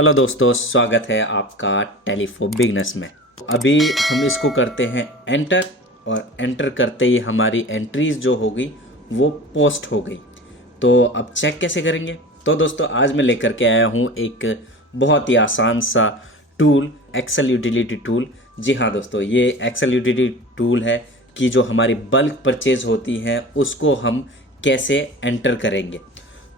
Hello दोस्तों, स्वागत है आपका टैली फॉर बिगनर्स में। अभी हम इसको करते हैं एंटर, और एंटर करते ही हमारी एंट्रीज जो होगी वो पोस्ट हो गई। तो अब चेक कैसे करेंगे? तो दोस्तों आज मैं लेकर के आया हूँ एक बहुत ही आसान सा टूल, एक्सेल यूटिलिटी टूल। जी हाँ दोस्तों, ये एक्सेल यूटिलिटी टूल है कि जो हमारी बल्क परचेज होती हैं उसको हम कैसे एंटर करेंगे।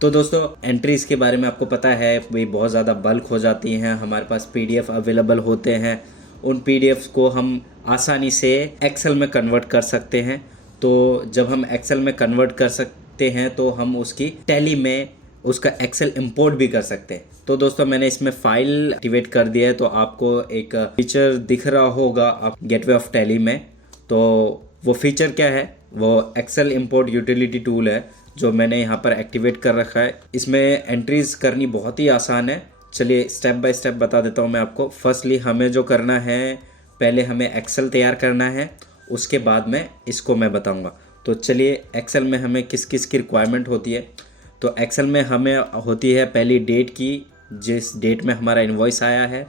तो दोस्तों एंट्रीज़ के बारे में आपको पता है, भी बहुत ज़्यादा बल्क हो जाती हैं, हमारे पास पीडीएफ अवेलेबल होते हैं। उन पीडीएफ्स को हम आसानी से एक्सेल में कन्वर्ट कर सकते हैं। तो जब हम एक्सेल में कन्वर्ट कर सकते हैं तो हम उसकी टैली में उसका एक्सेल इंपोर्ट भी कर सकते हैं। तो दोस्तों मैंने इसमें फाइल एक्टिवेट कर दिया है, तो आपको एक फीचर दिख रहा होगा आप गेटवे ऑफ टैली में। तो वो फीचर क्या है? वो एक्सेल इंपोर्ट यूटिलिटी टूल है जो मैंने यहाँ पर एक्टिवेट कर रखा है। इसमें एंट्रीज करनी बहुत ही आसान है। चलिए स्टेप बाय स्टेप बता देता हूँ मैं आपको। फर्स्टली हमें जो करना है, पहले हमें एक्सेल तैयार करना है, उसके बाद में इसको मैं बताऊँगा। तो चलिए एक्सेल में हमें किस किस की रिक्वायरमेंट होती है। तो एक्सेल में हमें होती है पहली डेट की, जिस डेट में हमारा इन्वॉइस आया है,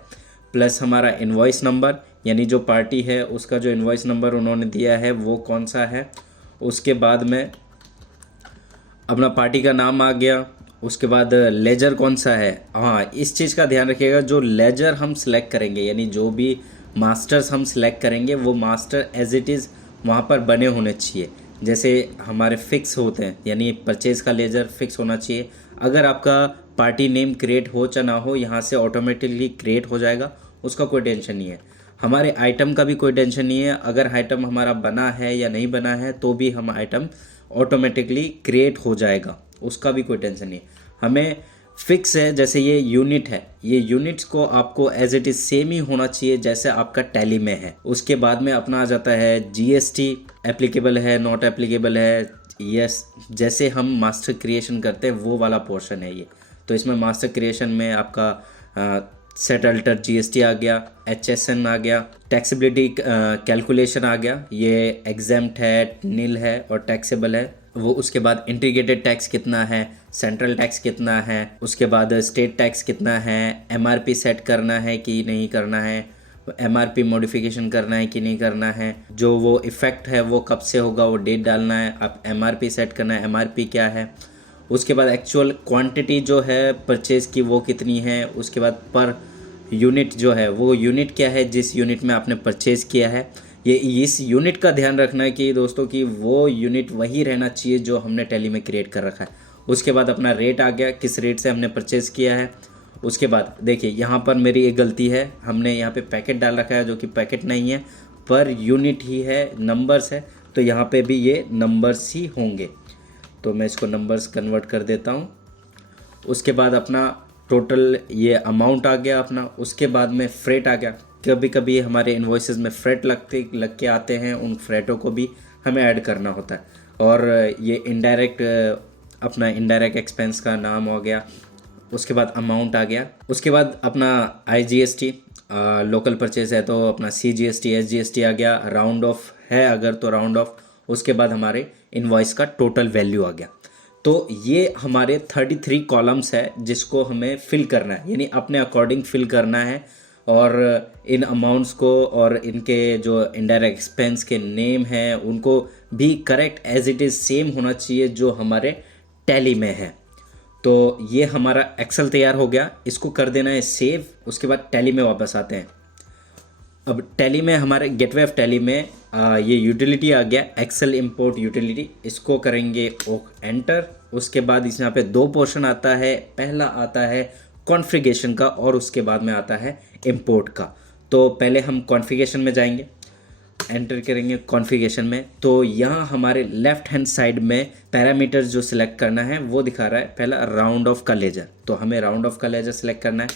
प्लस हमारा इन्वॉइस नंबर, यानी जो पार्टी है उसका जो इन्वॉइस नंबर उन्होंने दिया है वो कौन सा है। उसके बाद में अपना पार्टी का नाम आ गया। उसके बाद लेजर कौन सा है। हाँ, इस चीज़ का ध्यान रखिएगा, जो लेजर हम सिलेक्ट करेंगे यानी जो भी मास्टर्स हम सिलेक्ट करेंगे वो मास्टर एज इट इज़ वहाँ पर बने होने चाहिए। जैसे हमारे फिक्स होते हैं, यानी परचेज का लेजर फिक्स होना चाहिए। अगर आपका पार्टी नेम क्रिएट हो चाहे ना हो, यहाँ से ऑटोमेटिकली क्रिएट हो जाएगा, उसका कोई टेंशन नहीं है। हमारे आइटम का भी कोई टेंशन नहीं है। अगर आइटम हमारा बना है या नहीं बना है तो भी हम आइटम ऑटोमेटिकली क्रिएट हो जाएगा, उसका भी कोई टेंशन नहीं है। हमें फिक्स है, जैसे ये यूनिट है, ये यूनिट्स को आपको एज इट इज़ सेम ही होना चाहिए जैसे आपका टैली में है। उसके बाद में अपना आ जाता है जीएसटी, एप्लीकेबल है, नॉट एप्लीकेबल है, यस। जैसे हम मास्टर क्रिएशन करते हैं वो वाला पोर्शन है ये। तो इसमें मास्टर क्रिएशन में आपका सेट अल्टर जीएसटी आ गया, एचएसएन आ गया, टैक्सेबिलिटी कैलकुलेशन आ गया, ये एग्जेम्प्ट है, नील है और टैक्सेबल है वो। उसके बाद इंटीग्रेटेड टैक्स कितना है, सेंट्रल टैक्स कितना है, उसके बाद स्टेट टैक्स कितना है, एमआरपी सेट करना है कि नहीं करना है, एमआरपी मॉडिफिकेशन करना है कि नहीं करना है, जो वो इफ़ेक्ट है वो कब से होगा वो डेट डालना है, अब एमआरपी सेट करना है, एमआरपी क्या है। उसके बाद एक्चुअल क्वांटिटी जो है परचेज़ की वो कितनी है। उसके बाद पर यूनिट जो है वो यूनिट क्या है जिस यूनिट में आपने परचेज़ किया है। ये इस यूनिट का ध्यान रखना है कि दोस्तों कि वो यूनिट वही रहना चाहिए जो हमने टैली में क्रिएट कर रखा है। उसके बाद अपना रेट आ गया, किस रेट से हमने परचेज़ किया है। उसके बाद देखिए यहाँ पर मेरी एक गलती है, हमने यहाँ पे पैकेट डाल रखा है जो कि पैकेट नहीं है, पर यूनिट ही है, नंबर्स है। तो यहाँ पे भी ये नंबर्स ही होंगे, तो मैं इसको नंबर्स कन्वर्ट कर देता हूँ। उसके बाद अपना टोटल ये अमाउंट आ गया अपना। उसके बाद में फ्रेट आ गया। कभी कभी हमारे इन्वॉइसेस में फ्रेट लग के आते हैं, उन फ्रेटों को भी हमें ऐड करना होता है। और ये इनडायरेक्ट अपना इनडायरेक्ट एक्सपेंस का नाम हो गया। उसके बाद अमाउंट आ गया। उसके बाद अपना IGST, लोकल परचेज है तो अपना CGST SGST आ गया। राउंड ऑफ है अगर तो राउंड ऑफ। उसके बाद हमारे इनवॉइस का टोटल वैल्यू आ गया। तो ये हमारे 33 कॉलम्स है जिसको हमें फिल करना है, यानी अपने अकॉर्डिंग फिल करना है। और इन अमाउंट्स को और इनके जो इनडायरेक्ट एक्सपेंस के नेम हैं उनको भी correct as it is same होना चाहिए जो हमारे टैली में है। तो ये हमारा एक्सेल तैयार हो गया, इसको कर देना है सेव। उसके बाद टैली में वापस आते हैं। अब टैली में हमारे गेटवे ऑफ टैली में ये यूटिलिटी आ गया, एक्सेल इंपोर्ट यूटिलिटी। इसको करेंगे एंटर। उसके बाद इस यहाँ पे दो पोर्शन आता है, पहला आता है कॉन्फ़िगरेशन का और उसके बाद में आता है इंपोर्ट का। तो पहले हम कॉन्फ़िगरेशन में जाएंगे, एंटर करेंगे कॉन्फ़िगरेशन में। तो यहाँ हमारे लेफ्ट हैंड साइड में पैरामीटर्स जो सिलेक्ट करना है वो दिखा रहा है। पहला राउंड ऑफ का लेजर, तो हमें राउंड ऑफ का लेजर सिलेक्ट करना है।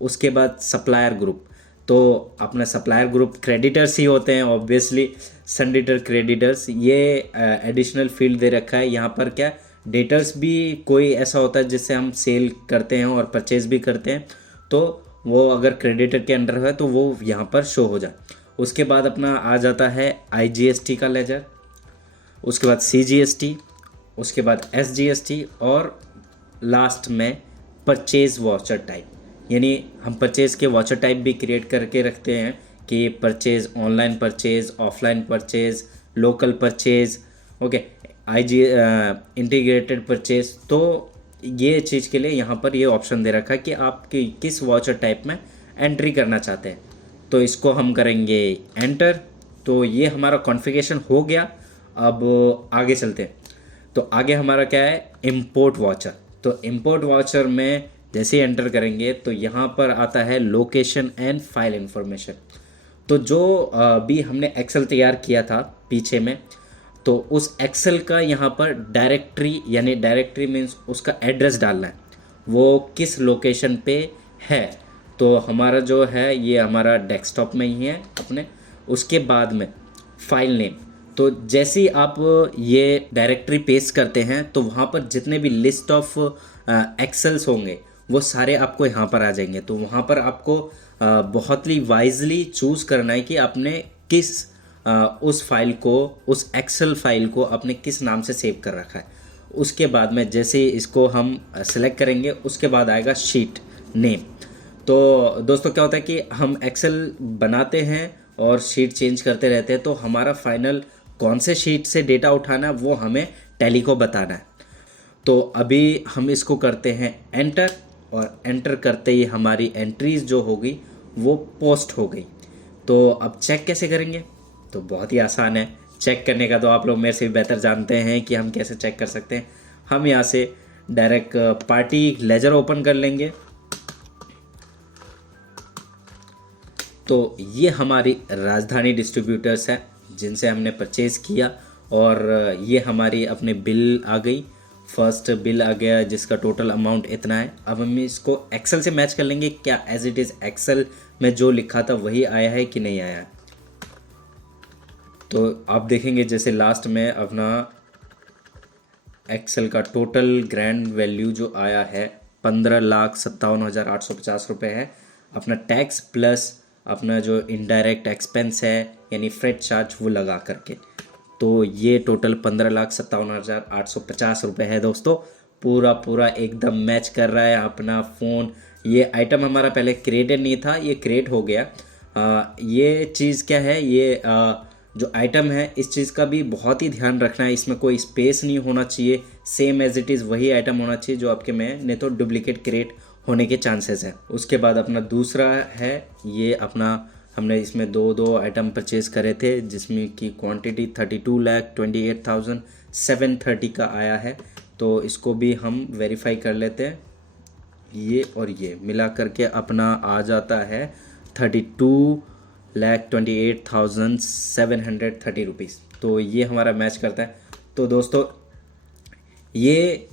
उसके बाद सप्लायर ग्रुप, तो अपना सप्लायर ग्रुप क्रेडिटर्स ही होते हैं ऑब्वियसली, सनडिटर क्रेडिटर्स। ये एडिशनल फील्ड दे रखा है यहाँ पर। क्या डेटर्स भी कोई ऐसा होता है जिससे हम सेल करते हैं और परचेज भी करते हैं, तो वो अगर क्रेडिटर के अंडर है तो वो यहाँ पर शो हो जाए। उसके बाद अपना आ जाता है IGST का लेजर। उसके बाद CGST, उसके बाद SGST और लास्ट में परचेज वाउचर टाइप। यानी हम परचेज़ के वाउचर टाइप भी क्रिएट करके रखते हैं कि purchase, online purchase, offline purchase, local purchase, okay, IG integrated purchase. तो ये चीज़ के लिए यहाँ पर ये ऑप्शन दे रखा है कि आप किस वाउचर टाइप में एंट्री करना चाहते हैं। तो इसको हम करेंगे एंटर। तो ये हमारा कॉन्फ़िगरेशन हो गया। अब आगे चलते हैं। तो आगे हमारा क्या है, इंपोर्ट वाउचर। तो इंपोर्ट वाउचर में जैसे ही एंटर करेंगे तो यहाँ पर आता है लोकेशन एंड फाइल इंफॉर्मेशन। तो जो भी हमने एक्सेल तैयार किया था पीछे में, तो उस एक्सेल का यहाँ पर डायरेक्टरी, यानी डायरेक्टरी मीन्स उसका एड्रेस डालना है, वो किस लोकेशन पे है। तो हमारा जो है ये हमारा डेस्कटॉप में ही है अपने। उसके बाद में फाइल नेम, तो जैसे ही आप ये डायरेक्टरी पेस्ट करते हैं तो वहाँ पर जितने भी लिस्ट ऑफ एक्सेल्स होंगे वो सारे आपको यहाँ पर आ जाएंगे। तो वहाँ पर आपको बहुत ही वाइजली चूज़ करना है कि आपने किस उस फाइल को, उस एक्सेल फाइल को आपने किस नाम से सेव कर रखा है। उसके बाद में जैसे ही इसको हम सेलेक्ट करेंगे उसके बाद आएगा शीट नेम। तो दोस्तों क्या होता है कि हम एक्सेल बनाते हैं और शीट चेंज करते रहते हैं, तो हमारा फाइनल कौन से शीट से डेटा उठाना है वो हमें टैली को बताना है। तो अभी हम इसको करते हैं एंटर, और एंटर करते ही हमारी एंट्रीज जो होगी वो पोस्ट हो गई। तो अब चेक कैसे करेंगे, तो बहुत ही आसान है चेक करने का। तो आप लोग मेरे से भी बेहतर जानते हैं कि हम कैसे चेक कर सकते हैं। हम यहाँ से डायरेक्ट पार्टी लेजर ओपन कर लेंगे। तो ये हमारी राजधानी डिस्ट्रीब्यूटर्स है जिनसे हमने परचेज़ किया, और ये हमारी अपने बिल आ गई। फर्स्ट बिल आ गया जिसका टोटल अमाउंट इतना है। अब हम इसको एक्सेल से मैच कर लेंगे, क्या एज इट इज़ एक्सेल में जो लिखा था वही आया है कि नहीं आया है। तो आप देखेंगे जैसे लास्ट में अपना एक्सेल का टोटल ग्रैंड वैल्यू जो आया है 15,57,850 रुपये है। अपना टैक्स प्लस अपना जो इनडायरेक्ट एक्सपेंस है यानी फ्रेट चार्ज वो लगा करके, तो ये टोटल 15,57,850 रुपये है दोस्तों। पूरा एकदम मैच कर रहा है अपना फ़ोन। ये आइटम हमारा पहले क्रिएटेड नहीं था, ये क्रिएट हो गया। ये चीज़ क्या है, ये जो आइटम है इस चीज़ का भी बहुत ही ध्यान रखना है। इसमें कोई स्पेस नहीं होना चाहिए, सेम एज इट इज़ वही आइटम होना चाहिए जो आपके में, नहीं तो डुप्लीकेट क्रिएट होने के चांसेस हैं। उसके बाद अपना दूसरा है ये अपना, हमने इसमें दो आइटम परचेज़ करे थे जिसमें की क्वांटिटी 32,28,730 का आया है। तो इसको भी हम वेरीफाई कर लेते हैं। ये और ये मिला करके अपना आ जाता है 32,28,730 रुपीज़। तो ये हमारा मैच करता है। तो दोस्तों ये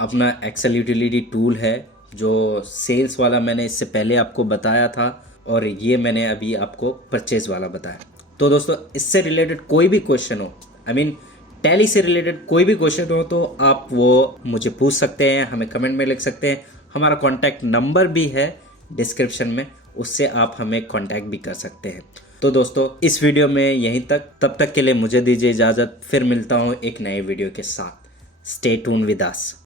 अपना एक्सेल यूटिलिटी टूल है जो सेल्स वाला मैंने इससे पहले आपको बताया था, और ये मैंने अभी आपको परचेज़ वाला बताया। तो दोस्तों इससे रिलेटेड कोई भी क्वेश्चन हो, आई मीन टैली से रिलेटेड कोई भी क्वेश्चन हो, तो आप वो मुझे पूछ सकते हैं, हमें कमेंट में लिख सकते हैं। हमारा कॉन्टैक्ट नंबर भी है डिस्क्रिप्शन में, उससे आप हमें कॉन्टैक्ट भी कर सकते हैं। तो दोस्तों इस वीडियो में यहीं तक, तब तक के लिए मुझे दीजिए इजाज़त। फिर मिलता हूँ एक नए वीडियो के साथ। Stay tune with us.